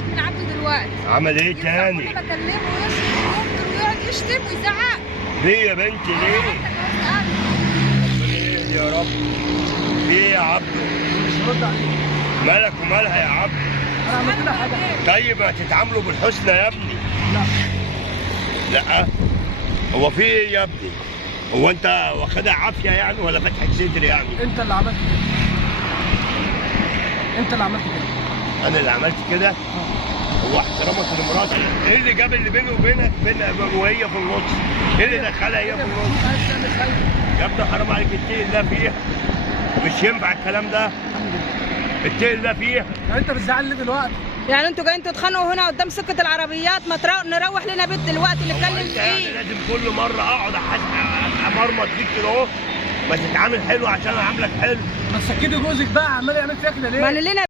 سيبك من عبده دلوقتي. عمل ايه تاني؟ كل ما اكلمه يشتم ويقعد يشتم ويزعق. ليه يا بنتي ليه؟ ربنا يهدي يا رب. في ايه يا عبده؟ مش هرد عليك. مالك ومالها يا عبده؟ انا عملت لها حاجه؟ طيب ما تتعاملوا بالحسنى يا ابني. لا. لا هو في ايه يا ابني؟ هو انت واخدها عافيه يعني ولا فاتح صدر يعني؟ انت اللي عملت كده. انت اللي عملت كده. انا اللي عملت كده؟ هو احترامك لمراتي، ايه اللي جاب اللي بيني وبينك وهي في النص؟ ايه اللي دخلها هي في النص؟ عايز تعمل خير. يا ابني حرام عليك اتقي الله فيها. مش ينفع الكلام ده. اتقي الله فيها. يعني انت بتزعل لي دلوقتي؟ يعني انتوا جايين تتخانقوا هنا قدام سكه العربيات، ما نروح لنا بيت دلوقتي هو نتكلم انت يعني فيه. لازم كل مره اقعد امرمط فيك كده اهو؟ ما تتعامل حلو عشان اعاملك حلو. ما تسكتي جوزك بقى عمال يعمل فيها كده ليه؟ ما لنا